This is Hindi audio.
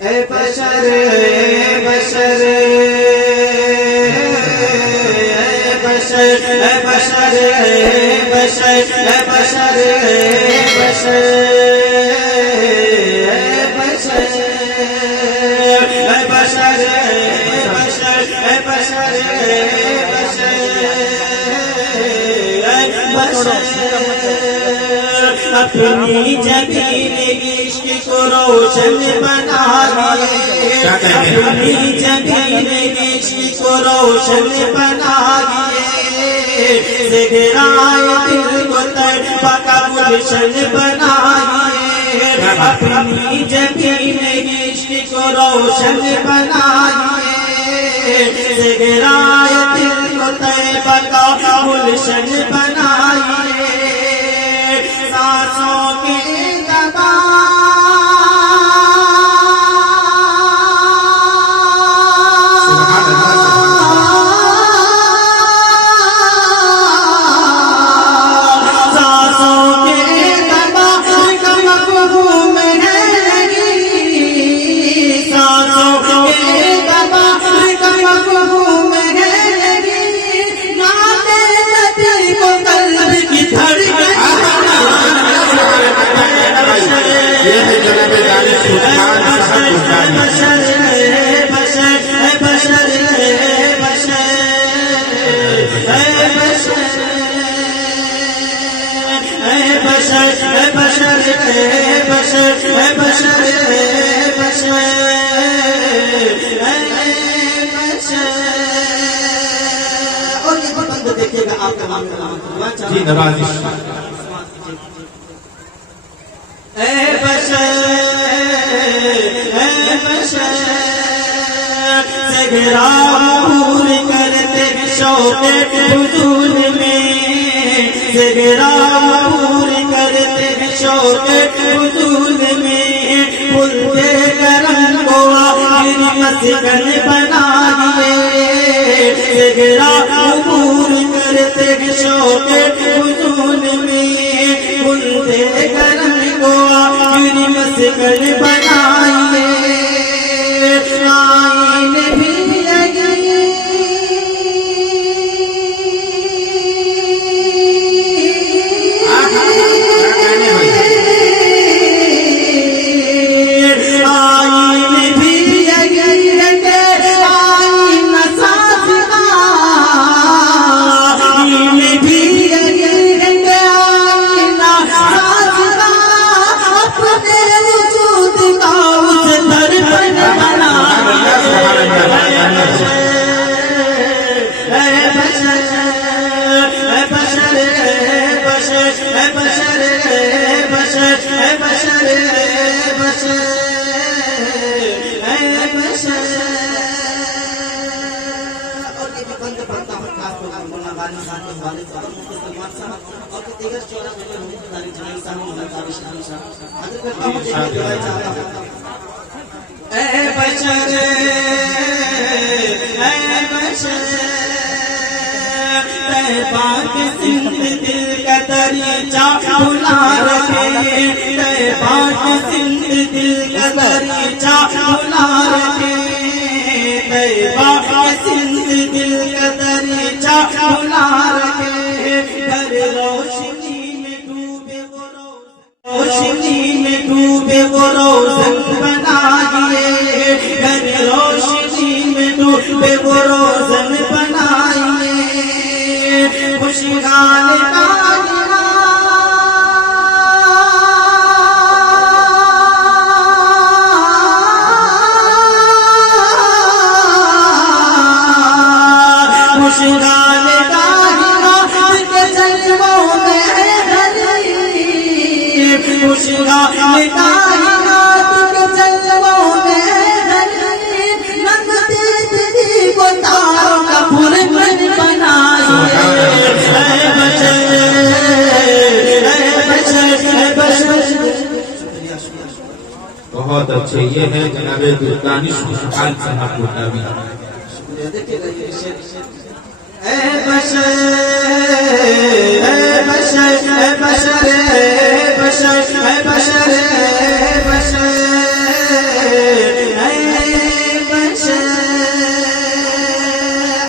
ए बशर बशर बशर बशर बशर बशर बशर अपनी जमीन इश्क को रोशन बनाइए, अपनी जमीन इश्क को रोशन बनाइए, ज़िगराए दिल को तड़पा का गुलशन बनाइए, अपनी जमीन इश्क को रोशन बनाइए, ज़िगराए दिल को तड़पा का गुलशन बनाइए, सांसों की दबा सांसों की दबा का मफ़हूम है नहीं, सांसों की दबा का मफ़हूम है नहीं, नाते नबी को कल्ब की धड़कन देखिएगा आपका नाम जी नवाजिश ज़िगरापूर करते शौक़े हुज़ूर में, ज़िगरापूर करते शौक़े हुज़ूर में, खुलते करम को आखिर मस्कन बनाइए, ज़िगरापूर करते शौक़े हुज़ूर में, खुलते करम को आखिर मस्कन बनाइए, आईन भी पाक सिंध दिल का दरीचा खुला रखे, पाक सिंध दिल का दरीचा खुला रखे, पाक सिंध दिल का दरीचा खुला रखे, घर रोशनी में डूबे वो रोशनी में डूबे वो रोशन बनाइए, घर रोशनी में डूबे वो रोशन बनाइए, खुशहाल खुशहाल के जन्मों में खुशहाल के जन्मों में नंदते दीदी को तारों का फुरमन बहुत अच्छे। ये है जनाब दुर्गानी खुशहाल साहब कोटावी। बशर